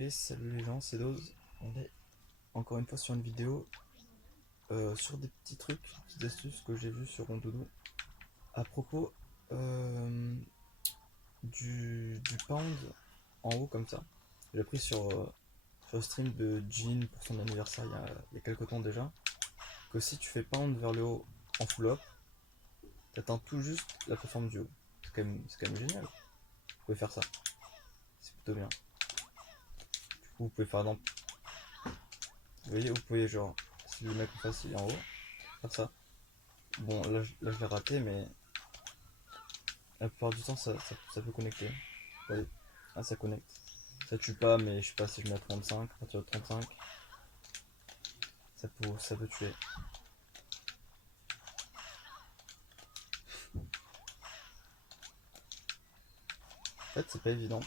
Et salut les gens, c'est Dose. On est encore une fois sur une vidéo sur des petits trucs, des petites astuces que j'ai vues sur Rondoudou à propos du pound en haut comme ça. J'ai appris sur le stream de Jean pour son anniversaire il y a quelques temps déjà que si tu fais pound vers le haut en full up, t'atteins tout juste la plateforme du haut. C'est quand même génial. Vous pouvez faire ça, c'est plutôt bien. Du coup, vous pouvez faire dans. Vous voyez, vous pouvez genre, si le mec en face il est en haut, faire ça. Bon, là je l'ai raté, mais la plupart du temps ça peut connecter. Vous voyez, ah, ça connecte. Ça tue pas, mais je sais pas si je mets à 35, à partir de 35, ça peut tuer. En fait, c'est pas évident.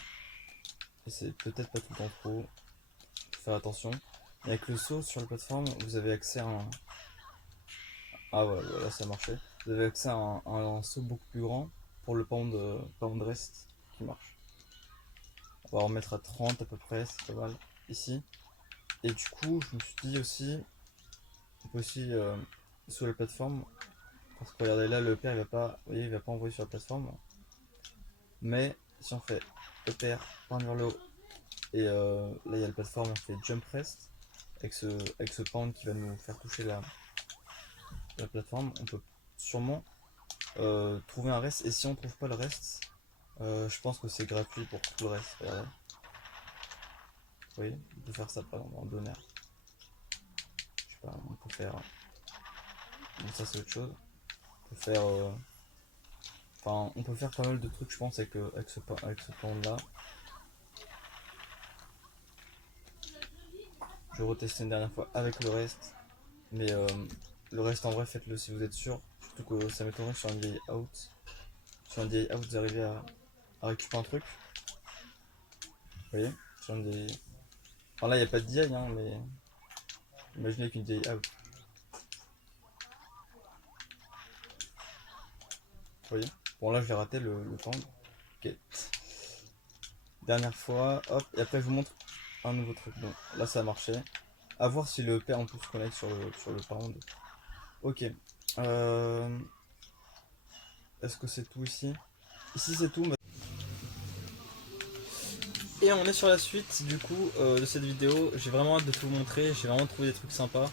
Et c'est peut-être pas tout le temps trop. Faut faire attention. Et avec le saut sur la plateforme, vous avez accès à un. Ah ouais, voilà, ça marchait. Vous avez accès à un saut beaucoup plus grand pour le pound rest qui marche. On va en remettre à 30 à peu près, c'est pas mal. Ici. Et du coup, je me suis dit aussi, on peut aussi sur la plateforme, parce que regardez là, le père il va pas, vous voyez, il va pas envoyer sur la plateforme. Mais si on fait EPR, pound vers le haut, et là il y a la plateforme, on fait jump rest, avec ce pound qui va nous faire toucher la plateforme, on peut sûrement trouver un reste. Et si on trouve pas le reste, je pense que c'est gratuit pour tout le reste. Regardez. Vous voyez, on peut faire ça par exemple en donner. Je sais pas, on peut faire. Bon, ça c'est autre chose. On peut faire. Enfin, on peut faire pas mal de trucs, je pense, avec ce pound là. Je vais retester une dernière fois avec le reste. Mais le reste, en vrai, faites-le si vous êtes sûr. Surtout que ça m'étonnerait sur un DI out. Sur un DI out, vous arrivez à récupérer un truc. Vous voyez, sur un DI. Enfin, là, il n'y a pas de DI, hein, mais imaginez qu'une DI out. Vous voyez. Bon, là, je vais rater le pound. Ok. Dernière fois, hop. Et après, je vous montre un nouveau truc. Bon, là, ça a marché. A voir si le pair en plus se connecte sur le pound. Ok. Est-ce que c'est tout ici? Ici, c'est tout. Et on est sur la suite du coup de cette vidéo. J'ai vraiment hâte de tout vous montrer. J'ai vraiment trouvé des trucs sympas.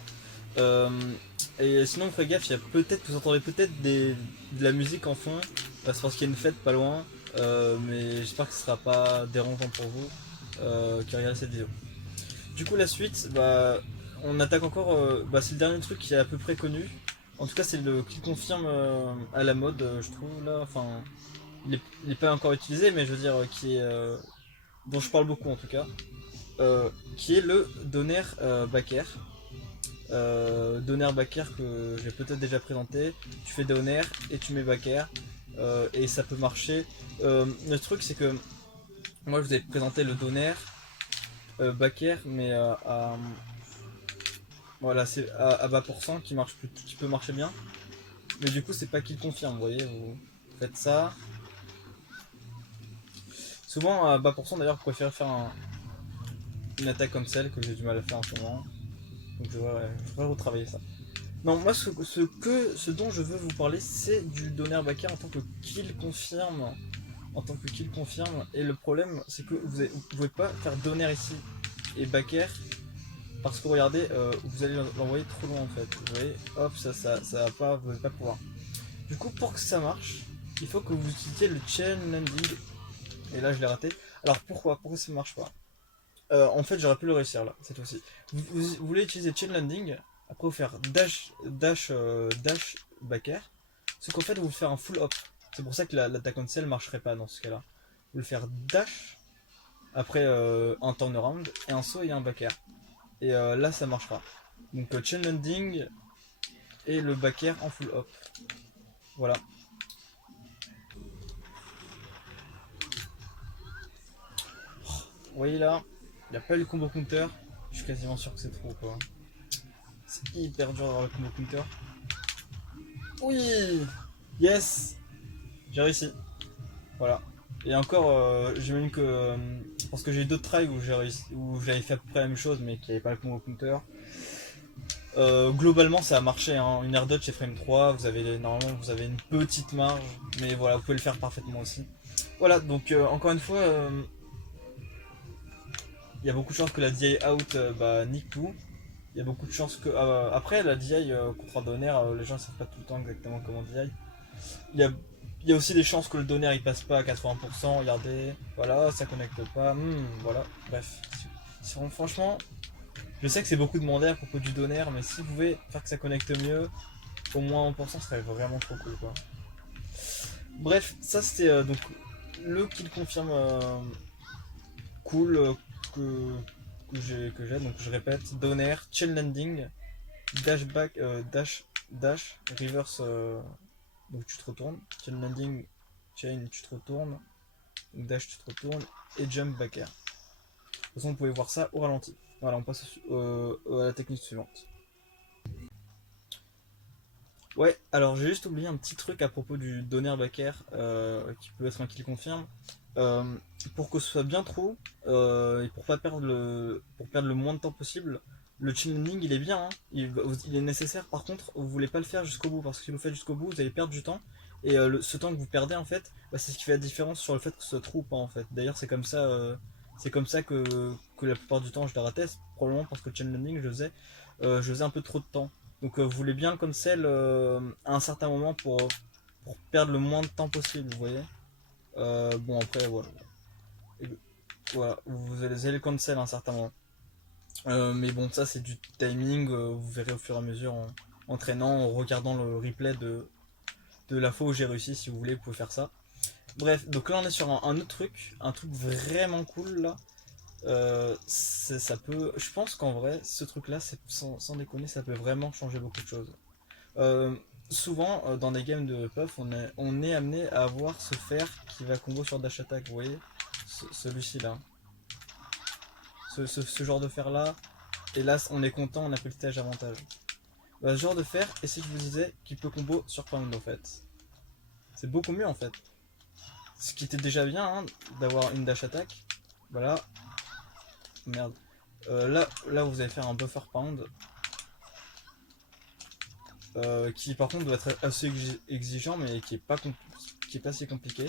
Euh, et sinon, faites gaffe, il y a peut-être, vous entendrez peut-être de la musique en fond. C'est parce qu'il y a une fête pas loin. Mais j'espère que ce sera pas dérangeant pour vous qui regardez cette vidéo. Du coup, la suite, bah, on attaque encore. Bah, c'est le dernier truc qui est à peu près connu. En tout cas, c'est le qui confirme à la mode, je trouve là. Enfin, il est pas encore utilisé, mais je veux dire, qui est dont je parle beaucoup en tout cas, qui est le Donner Baker. Donner Baker que j'ai peut-être déjà présenté. Tu fais Donner et tu mets Baker et ça peut marcher. Le truc c'est que moi je vous ai présenté le Donner Baker, mais voilà, c'est à bas pourcent qui peut marcher bien. Mais du coup c'est pas qu'il confirme, vous voyez, vous faites ça. Souvent à bas pourcent d'ailleurs, vous préférez faire une attaque comme celle que j'ai du mal à faire en ce moment. Donc je devrais retravailler ça. Non, moi ce dont je veux vous parler, c'est du Donner Baker en tant que kill confirme. En tant que kill confirme. Et le problème, c'est que vous pouvez pas faire Donner ici et Baker. Parce que regardez, vous allez l'envoyer trop loin en fait. Vous voyez, hop, ça va pas, vous allez pas pouvoir. Du coup, pour que ça marche, il faut que vous utilisiez le chain landing. Et là, je l'ai raté. Alors pourquoi ça marche pas? En fait, j'aurais pu le réussir là, cette fois-ci. Vous voulez utiliser chain landing, après vous faire dash backer, ce qu'en fait vous faire un full hop. C'est pour ça que l'attaque on cell marcherait pas dans ce cas-là. Vous le faire dash, après un turnaround, et un saut et un backer. Et là ça marchera. Donc chain landing et le backer en full hop. Voilà. Vous voyez là, il n'y a pas eu le combo counter. Je suis quasiment sûr que c'est trop quoi. C'est hyper dur d'avoir le combo counter. Oui. Yes. J'ai réussi. Voilà. Et encore, j'imagine que parce que j'ai eu d'autres tries où j'ai réussi, où j'avais fait à peu près la même chose mais qui n'avait pas le combo counter. Globalement ça a marché, hein. Une air dodge chez frame 3, normalement vous avez une petite marge, mais voilà, vous pouvez le faire parfaitement aussi. Voilà, donc encore une fois, il y a beaucoup de chances que la DI out nique tout. Il y a beaucoup de chances que. Après, la DI contre un donner, les gens ne savent pas tout le temps exactement comment DI. Il y a, il y a aussi des chances que le donner il passe pas à 80%. Regardez, voilà, ça connecte pas. Voilà, bref. Franchement, je sais que c'est beaucoup demandé à propos du donner, mais si vous pouvez faire que ça connecte mieux, au moins 1%, ce serait vraiment trop cool quoi. Bref, ça c'était donc le kill confirme cool que, que j'ai. Donc je répète, donner, chain landing, dash back, dash, reverse, donc tu te retournes, chain landing, chain, tu te retournes, dash, tu te retournes, et jump back air. De toute façon, vous pouvez voir ça au ralenti. Voilà, on passe à la technique suivante. Ouais, alors j'ai juste oublié un petit truc à propos du donner back air, qui peut être un kill confirme. Euh, pour que ce soit bien trop, et pour pas perdre pour perdre le moins de temps possible, le chain landing il est bien, hein. Il est nécessaire. Par contre, vous voulez pas le faire jusqu'au bout parce que si vous le faites jusqu'au bout, vous allez perdre du temps. Et ce temps que vous perdez en fait, c'est ce qui fait la différence sur le fait que ce soit trop ou pas en fait. D'ailleurs, c'est comme ça que la plupart du temps je le ratais, probablement parce que le chain landing je faisais un peu trop de temps. Donc vous voulez bien le cancel à un certain moment pour perdre le moins de temps possible, vous voyez. Bon après voilà. Voilà, vous allez le cancel à un certain moment. Mais bon, ça c'est du timing, vous verrez au fur et à mesure en traînant, en regardant le replay de la fois où j'ai réussi, si vous voulez, vous pouvez faire ça. Bref, donc là on est sur un autre un truc vraiment cool là. Ça peut, je pense qu'en vrai, ce truc là, sans déconner, ça peut vraiment changer beaucoup de choses. Euh, Souvent, dans des games de puff, on est amené à avoir ce fer qui va combo sur dash attack, vous voyez, celui-ci là. Ce genre de fer là, et là on est content, on a pris le stage avantage. Ce genre de fer, et si je vous disais qu'il peut combo sur pound en fait, c'est beaucoup mieux en fait. Ce qui était déjà bien hein, d'avoir une dash attack. Voilà, merde. Là vous allez faire un buffer pound qui par contre doit être assez exigeant mais qui est pas si compliqué.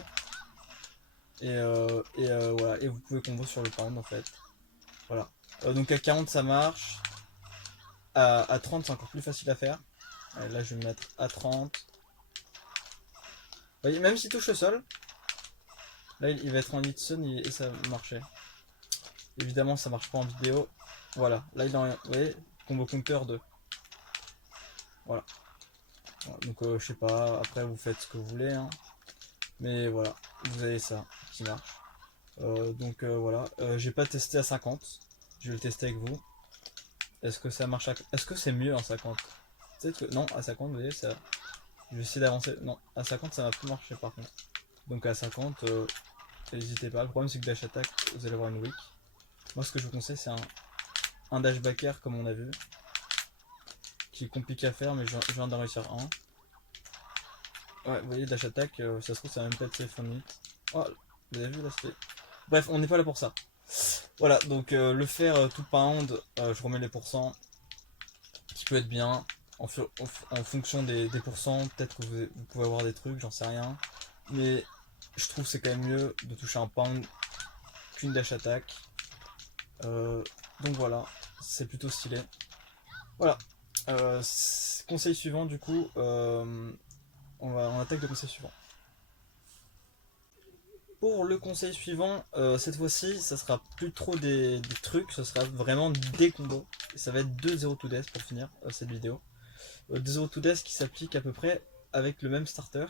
Voilà, et vous pouvez combo sur le pound en fait. Voilà. Donc à 40 ça marche. À 30 c'est encore plus facile à faire. Là je vais me mettre à 30. Vous voyez, même s'il touche le sol, là il va être en Litson et ça marchait. Évidemment ça marche pas en vidéo. Voilà, là il est en, vous voyez, combo counter 2. Voilà. Donc je sais pas, après vous faites ce que vous voulez. Hein. Mais voilà, vous avez ça qui marche. Donc voilà, j'ai pas testé à 50. Je vais le tester avec vous. Est-ce que ça marche Est-ce que c'est mieux en 50? Peut-être que... Non, à 50, vous voyez, ça... Je vais essayer d'avancer. Non, à 50, ça va plus marcher par contre. Donc à 50, n'hésitez pas. Le problème, c'est que dash attack, vous allez avoir une weak. Moi, ce que je vous conseille, c'est un dash back air, comme on a vu. Qui est compliqué à faire, mais je viens d'en réussir un. Ouais, vous voyez, dash attack, ça se trouve, ça va même pas être safe on hit. Oh, vous avez vu, là, c'était... Bref, on n'est pas là pour ça. Voilà, donc le faire tout pound, je remets les pourcents, qui peut être bien. En fonction des pourcents, peut-être que vous pouvez avoir des trucs, j'en sais rien. Mais je trouve que c'est quand même mieux de toucher un pound qu'une dash attack. Donc voilà, c'est plutôt stylé. Voilà. Conseil suivant du coup, on attaque le conseil suivant. Pour le conseil suivant, cette fois-ci, ça sera plus trop des trucs, ce sera vraiment des combos. Et ça va être 2 0 to death pour finir cette vidéo. 2 0 to death qui s'applique à peu près avec le même starter.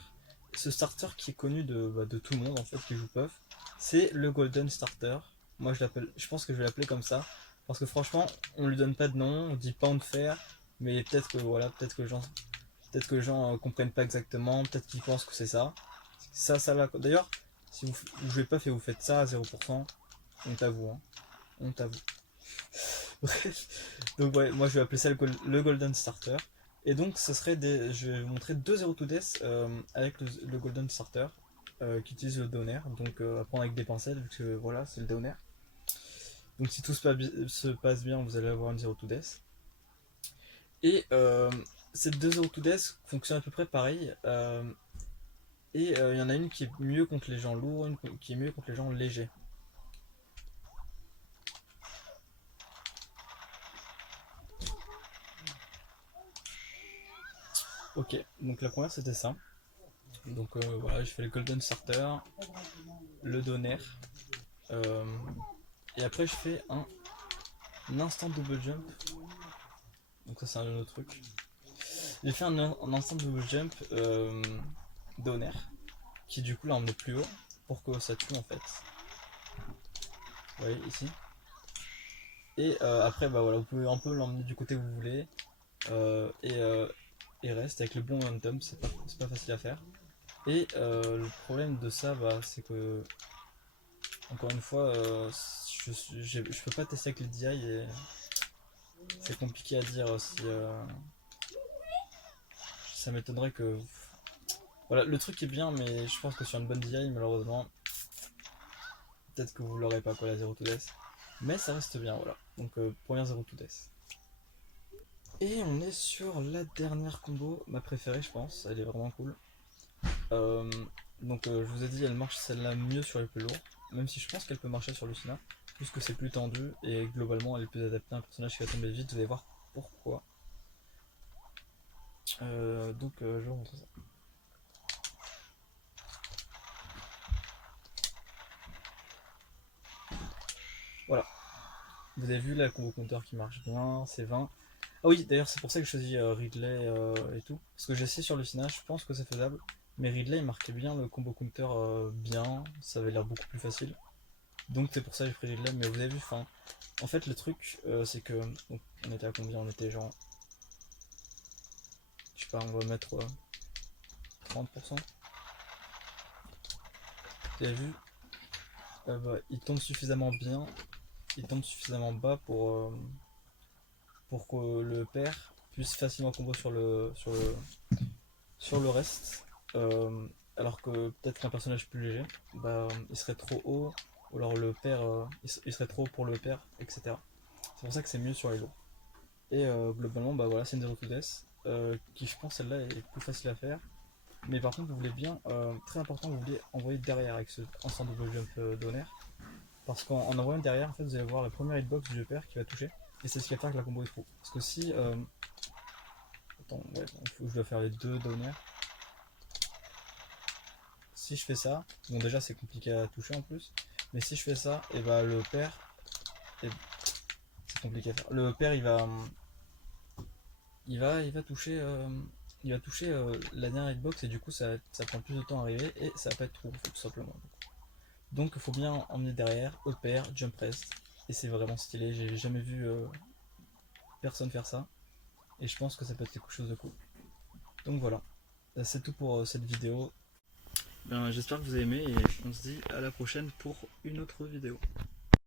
Ce starter qui est connu de tout le monde en fait qui joue Puff, c'est le Golden Starter. Moi je pense que je vais l'appeler comme ça. Parce que franchement, on lui donne pas de nom, on dit Pound Fair, mais peut-être que voilà, peut-être que les gens comprennent pas exactement, peut-être qu'ils pensent que c'est ça. Ça là. D'ailleurs, si vous jouez Puff et vous faites ça à 0%, honte à vous, hein. Honte à vous. Bref, donc ouais, moi je vais appeler ça le Golden Starter. Et donc ce serait je vais vous montrer 2 0 to death avec le Golden Starter. qui utilise le donner, donc à prendre avec des pincettes vu que voilà c'est le donner. Donc si tout se passe bien, vous allez avoir une 0 to death. Et ces deux 0 to death fonctionnent à peu près pareil. Et il y en a une qui est mieux contre les gens lourds, une qui est mieux contre les gens légers. Ok, donc la première c'était ça. Donc voilà, je fais le Golden Starter, le donner. euh, et après je fais un instant double jump. Donc ça c'est un autre truc. J'ai fait un instant double jump donner, qui du coup l'a emmené plus haut pour que ça tue en fait. Vous voyez ici. Et après bah voilà, vous pouvez un peu l'emmener du côté que vous voulez. Et reste avec le bon momentum, c'est pas facile à faire. Et le problème de ça, bah, c'est que encore une fois, je peux pas tester avec les DI et c'est compliqué à dire si ça m'étonnerait que. Voilà, le truc est bien, mais je pense que sur une bonne DI, malheureusement, peut-être que vous l'aurez pas quoi la 0 to death. Mais ça reste bien, voilà. Donc première 0 to death. Et on est sur la dernière combo, ma préférée je pense, elle est vraiment cool. Euh, donc je vous ai dit, elle marche celle-là mieux sur les plus lourds, même si je pense qu'elle peut marcher sur Lucina, puisque c'est plus tendu et globalement elle est plus adaptée à un personnage qui va tomber vite, vous allez voir pourquoi. Donc je vais vous montrer ça. Voilà, vous avez vu là le combo counter qui marche bien, c'est 20. Ah oui, d'ailleurs c'est pour ça que je choisis Ridley et tout, parce que j'ai essayé sur Lucina, je pense que c'est faisable, mais Ridley il marquait bien le combo counter bien, ça avait l'air beaucoup plus facile. Donc c'est pour ça que j'ai pris Ridley, mais vous avez vu, en fait le truc c'est que, donc, on était à combien? On était genre, je sais pas, on va mettre 30%. Vous avez vu, bah, il tombe suffisamment bien, il tombe suffisamment bas pour que le père puisse facilement combo sur le reste. Alors que peut-être qu'un personnage plus léger, bah, il serait trop haut, ou alors le père, il serait trop haut pour le père, etc. C'est pour ça que c'est mieux sur les lourds. Et globalement, bah voilà, c'est une 0 to death, qui je pense celle-là est plus facile à faire. Mais par contre, vous voulez bien, très important, vous voulez envoyer derrière avec ce instant double jump donner. Parce qu'en envoyant derrière, en fait, vous allez voir la première hitbox du père qui va toucher. Et c'est ce qui va faire que la combo est trop. Parce que si. Attends, ouais, je dois faire les deux donners. Si je fais ça, bon, déjà c'est compliqué à toucher en plus. Mais si je fais ça, et bah le père. C'est compliqué à faire. Le père il va toucher. Il va toucher la dernière hitbox et du coup ça prend plus de temps à arriver et ça va pas être trop en fait, tout simplement. Donc il faut bien emmener derrière, EPR, jump rest. Et c'est vraiment stylé, j'ai jamais vu personne faire ça. Et je pense que ça peut être quelque chose de cool. Donc voilà, c'est tout pour cette vidéo. Ben, j'espère que vous avez aimé et on se dit à la prochaine pour une autre vidéo.